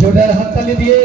जोरदार हाथ ताली दिए।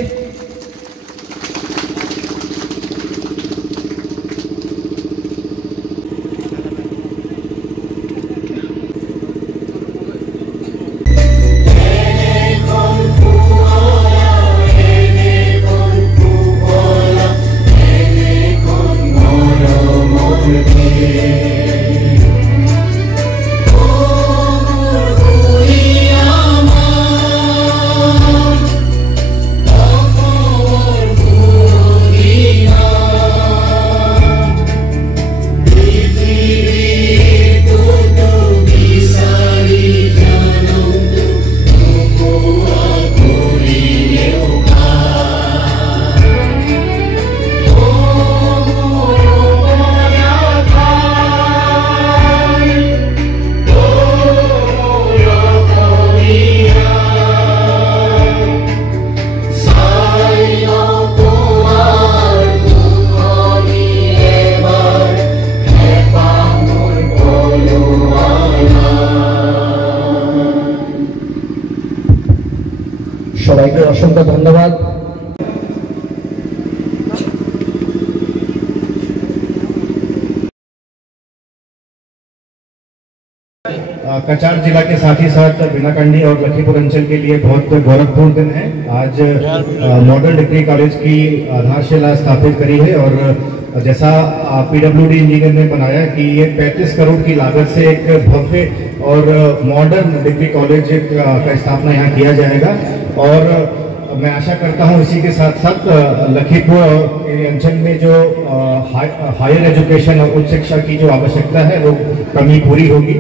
সবাইকে অসংখ্য ধন্যবাদ। कचार जिला के साथ ही साथ बिनाकंडी और लखीमपुर अंचल के लिए बहुत गौरवपूर्ण दिन है। आज मॉडल डिग्री कॉलेज की आधारशिला स्थापित करी है और जैसा पीडब्ल्यूडी इंजीनियर ने बनाया कि ये 35 करोड़ की लागत से एक भव्य और मॉडर्न डिग्री कॉलेज का स्थापना यहाँ किया जाएगा। और मैं आशा करता हूँ इसी के साथ साथ लखीमपुर अंचल में जो हायर एजुकेशन और उच्च शिक्षा की जो आवश्यकता है वो कमी पूरी होगी।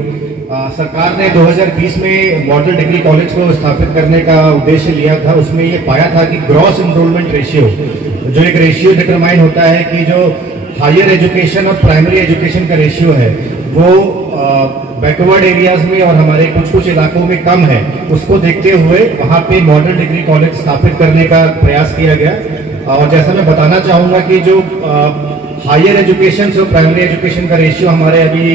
सरकार ने 2020 में मॉडल डिग्री कॉलेज को स्थापित करने का उद्देश्य लिया था। उसमें ये पाया था कि ग्रॉस एनरोलमेंट रेशियो, जो एक रेशियो डिटरमाइन होता है कि जो हायर एजुकेशन और प्राइमरी एजुकेशन का रेशियो है वो बैकवर्ड एरियाज में और हमारे कुछ कुछ इलाकों में कम है, उसको देखते हुए वहाँ पे मॉडल डिग्री कॉलेज स्थापित करने का प्रयास किया गया। और जैसा मैं बताना चाहूँगा कि जो हायर एजुकेशन से प्राइमरी एजुकेशन का रेशियो हमारे अभी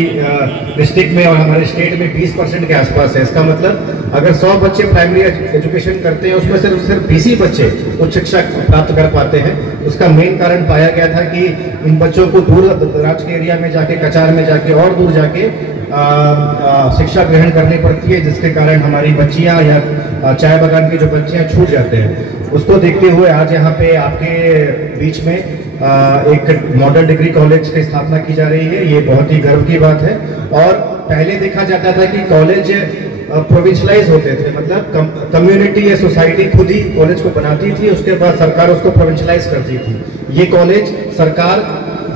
डिस्ट्रिक्ट में और हमारे स्टेट में 20% के आसपास है। इसका मतलब अगर 100 बच्चे प्राइमरी एजुकेशन करते हैं उसमें सिर्फ 20 ही बच्चे उच्च शिक्षा प्राप्त कर पाते हैं। उसका मेन कारण पाया गया था कि इन बच्चों को दूर दराज के एरिया में जाके, कचार में जाके और दूर जाके शिक्षा ग्रहण करनी पड़ती है, जिसके कारण हमारी बच्चियां या चाय बागान के जो बच्चे हैं छूट जाते हैं। उसको देखते हुए आज यहाँ पे आपके बीच में एक मॉडल डिग्री कॉलेज की स्थापना की जा रही है। ये बहुत ही गर्व की बात है। और पहले देखा जाता था कि कॉलेज प्रोविंशलाइज होते थे, मतलब कम्युनिटी या सोसाइटी खुद ही कॉलेज को बनाती थी, उसके बाद सरकार उसको प्रोविंशलाइज करती थी। ये कॉलेज सरकार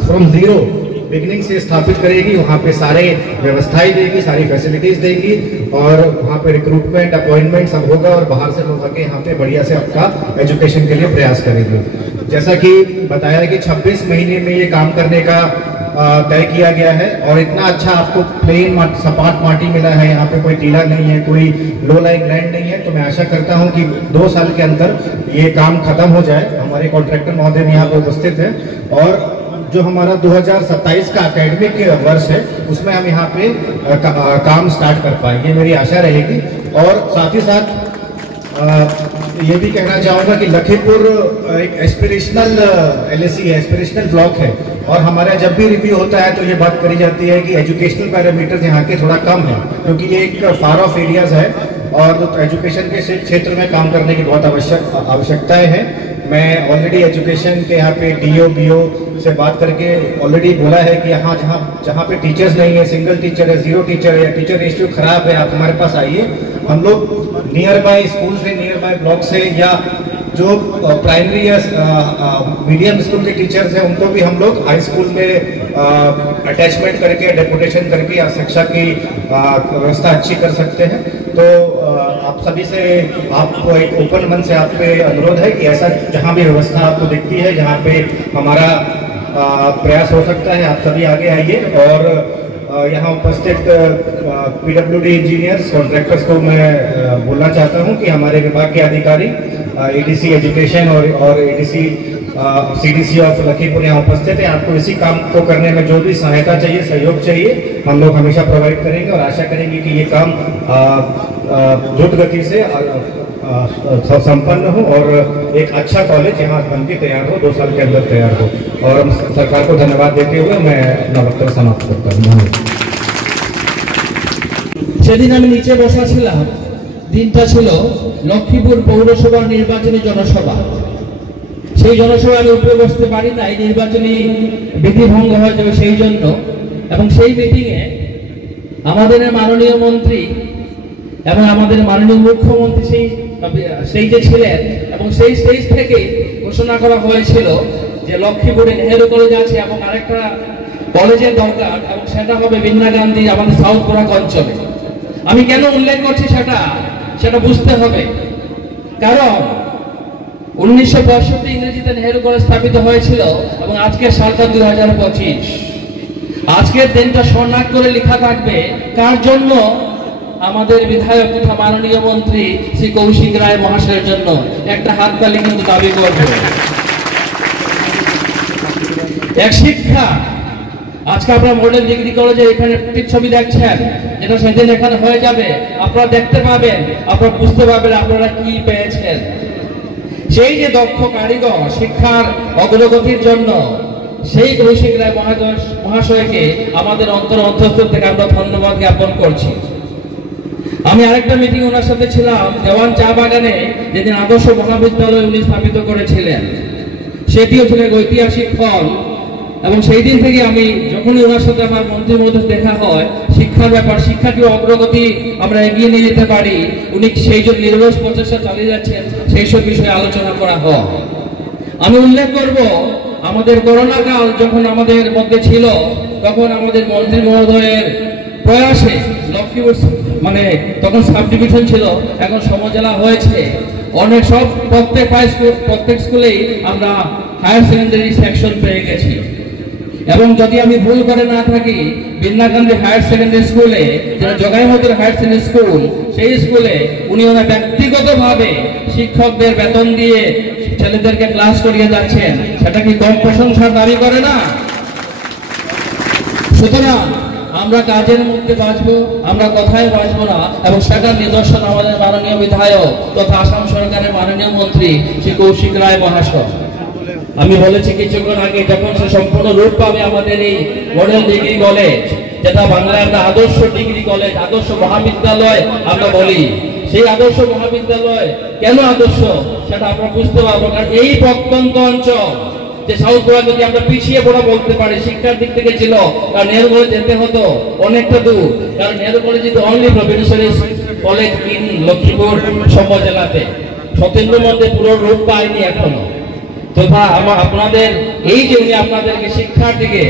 फ्रॉम जीरो बिगनिंग से स्थापित करेगी, वहाँ पे सारे व्यवस्थाएं देगी, सारी फैसिलिटीज देगी और वहाँ पे रिक्रूटमेंट, अपॉइंटमेंट सब होगा और बाहर से लोग आके यहाँ पे बढ़िया से आपका एजुकेशन के लिए प्रयास करेंगे। जैसा कि बताया कि 26 महीने में ये काम करने का तय किया गया है और इतना अच्छा आपको प्लेन सपाट माटी मिला है, यहाँ पे कोई टीला नहीं है, कोई लो लाइंग लैंड नहीं है। तो मैं आशा करता हूँ कि 2 साल के अंदर ये काम खत्म हो जाए। हमारे कॉन्ट्रैक्टर महोदय यहाँ पे उपस्थित है और जो हमारा 2027 का एकेडमिक वर्ष है उसमें हम यहाँ पे काम स्टार्ट कर पाएंगे, मेरी आशा रहेगी। और साथ ही साथ ये भी कहना चाहूँगा कि लखीमपुर एक एस्पिरेशनल एलएसी है, एस्पिरेशनल ब्लॉक है और हमारा जब भी रिव्यू होता है तो ये बात करी जाती है कि एजुकेशनल पैरामीटर्स यहाँ के थोड़ा कम है, क्योंकि ये एक फार ऑफ एरियाज है और एजुकेशन के क्षेत्र में काम करने की बहुत आवश्यकताएं हैं। मैं ऑलरेडी एजुकेशन के यहाँ पे डीओ बीओ से बात करके ऑलरेडी बोला है कि यहाँ जहाँ पे टीचर्स नहीं है, सिंगल टीचर है, 0 टीचर है, टीचर रेशियो खराब है, आप हमारे पास आइए। हम लोग नियर बाय स्कूल से, नियर बाय ब्लॉक से या जो प्राइमरी या मीडियम स्कूल के टीचर्स हैं उनको भी हम लोग हाई स्कूल में अटैचमेंट करके, डेपुटेशन करके शिक्षा की व्यवस्था अच्छी कर सकते हैं। तो आप सभी से आपको एक ओपन मन से आप पे अनुरोध है कि ऐसा जहाँ भी व्यवस्था आपको दिखती है, जहाँ पे हमारा प्रयास हो सकता है, आप सभी आगे आइए। और यहाँ उपस्थित पीडब्ल्यूडी इंजीनियर्स, कॉन्ट्रैक्टर्स को मैं बोलना चाहता हूँ कि हमारे विभाग के अधिकारी एडीसी एजुकेशन और एडीसी सीडीसी ऑफ लखीमपुर यहाँ उपस्थित है। आपको इसी काम को करने में जो भी सहायता चाहिए, सहयोग चाहिए, हम लोग हमेशा प्रोवाइड करेंगे और आशा करेंगे कि ये काम द्रुत गति से संपन्न हो और एक अच्छा कॉलेज यहाँ बन के तैयार हो, 2 साल के अंदर तैयार हो। और हम सरकार को धन्यवाद देते हुए मैं अपना वक्तव्य समाप्त करता हूँ। সেদিন আমি নিচে বসা ছিলাম, দিনটা ছিল লক্ষ্মীপুর পৌরসভা নির্বাচনী জনসভা। সেই জনসভায় আমি উপরে বসতে পারি নাই, নির্বাচনী বিধি ভঙ্গ হয়ে যাবে সেই জন্য। এবং সেই মিটিংয়ে আমাদের মাননীয় মন্ত্রী এবং আমাদের মাননীয় মুখ্যমন্ত্রী সেই যে ছিলেন, এবং সেই স্টেজ থেকে ঘোষণা করা হয়েছিল যে লক্ষ্মীপুরে নেহেরু কলেজ আছে এবং আরেকটা কলেজের দরকার, এবং সেটা হবে বিন্না গান্ধী আমাদের সাউথ বরাক অঞ্চলে। আমি কেন উল্লেখ করছি সেটা বুঝতে হবে, কারণ 1965 ইংরেজিতে নেহেরু কলেজ স্থাপিত হয়েছিল এবং আজকের সালটা 2025। আজকের দিনটা স্বর্ণাক্ষরে করে লেখা থাকবে কার জন্য? আমাদের বিধায়ক তথা মাননীয় মন্ত্রী শ্রী কৌশিক রায় মহাশয়ের জন্য। একটা হাততালি কিন্তু দাবি করব। এক শিক্ষা, আজকে আপনারা মডেল ডিগ্রি কলেজে এখানে ছবি দেখছেন, যেটা সেদিন এখানে হয়ে যাবে, আপনারা দেখতে পাবেন, আপনারা বুঝতে পারবেন আপনারা কি পেয়েছেন। সেই যে দক্ষ কারিগর শিক্ষার অগ্রগতির জন্য সেই কৌশিক রায় মহাশয়কে আমাদের অন্তঃস্থল থেকে আমরা ধন্যবাদ জ্ঞাপন করছি। আমি আরেকটা মিটিং ওনার সাথে ছিলাম দেওয়ান চা বাগানে, যেদিন আদর্শ মহাবিদ্যালয় উনি স্থাপিত করেছিলেন, সেটিও ছিল এক ঐতিহাসিক ফল। এবং সেই দিন থেকে আমি যখনই ওনার সাথে আমার মন্ত্রীর মধ্যে দেখা হয়, শিক্ষার ব্যাপার, শিক্ষাকে অগ্রগতি আমরা এগিয়ে নিয়ে যেতে পারি, উনি সেই জন্য নিরলস প্রচেষ্টা চালিয়ে যাচ্ছেন, সেই সব বিষয়ে আলোচনা করা হয়। আমি উল্লেখ করব, আমাদের করোনা কাল যখন আমাদের মধ্যে ছিল, তখন আমাদের মন্ত্রী মহোদয়ের প্রয়াসে লক্ষ্মীপুর তখন সাব ডিভিশন ছিল, এখন সমজেলা হয়েছে। অনেক সব প্রত্যেক স্কুলেই আমরা হায়ার সেকেন্ডারি সেকশন পেয়ে গেছি। এবং যদি আমি ভুল করে না থাকি, বিন্না গান্ধী হায়ার সেকেন্ডারি স্কুলে, যেটা জগাইমতির হায়ার সেকেন্ডারি স্কুল, সেই স্কুলে উনি ওনার ব্যক্তিগতভাবে শিক্ষকদের বেতন দিয়ে ছেলেদেরকে ক্লাস করিয়ে যাচ্ছেন। সেটা কি কম প্রশংসার দাবি করে না? সুতরাং আমরা কাজের মধ্যে বাঁচবো, আমরা কথায় বাঁচবো না, এবং সেটার নিদর্শন আমাদের মাননীয় বিধায়ক তথা আসাম সরকারের মাননীয় মন্ত্রী শ্রী কৌশিক রায় মহাশয়। আমি বলেছি কিছুক্ষণ আগে, যখন সে সম্পূর্ণ রূপ পাবে আমাদের এই মডেল ডিগ্রি কলেজ, যেটা বাংলায় আমরা আদর্শ ডিগ্রি কলেজ, আদর্শ মহাবিদ্যালয় আমরা বলি, সেই আদর্শ মহাবিদ্যালয় কেন আদর্শ সেটা আমরা বুঝতে পারবো। কারণ এই প্রত্যন্ত অঞ্চল যে সাউথ বরাক, যদি আমরা পিছিয়ে পড়া বলতে পারি শিক্ষার দিক থেকে ছিল, কারণ নেহেরু কলেজ যেতে হতো অনেকটা দূর, কারণ Nehru college is only provincial college in Lakshmipur সমজেলাতে, সতেন্দ্র মধ্যে পুরো রূপ পায়নি এখনো। তথা আপনাদের এই যে উনি আপনাদেরকে শিক্ষার দিকে,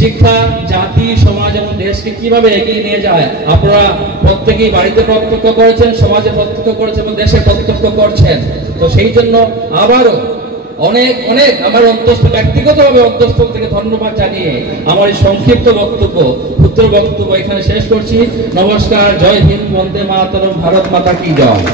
শিক্ষা জাতি সমাজ এবং দেশকে কিভাবে এগিয়ে নিয়ে যায়, আপনারা প্রত্যেকেই বাড়িতে প্রত্যক্ষ করেছেন, সমাজে প্রত্যক্ষ করেছেন এবং দেশে প্রত্যক্ষ করছেন। তো সেই জন্য আবারও অনেক অনেক আমার ব্যক্তিগতভাবে অন্তঃস্থল থেকে ধন্যবাদ জানিয়ে আমার এই সংক্ষিপ্ত বক্তব্য, ক্ষুদ্র বক্তব্য এখানে শেষ করছি। নমস্কার, জয় হিন্দ, বন্দে মাতরম, ভারত মাতা কি জয়।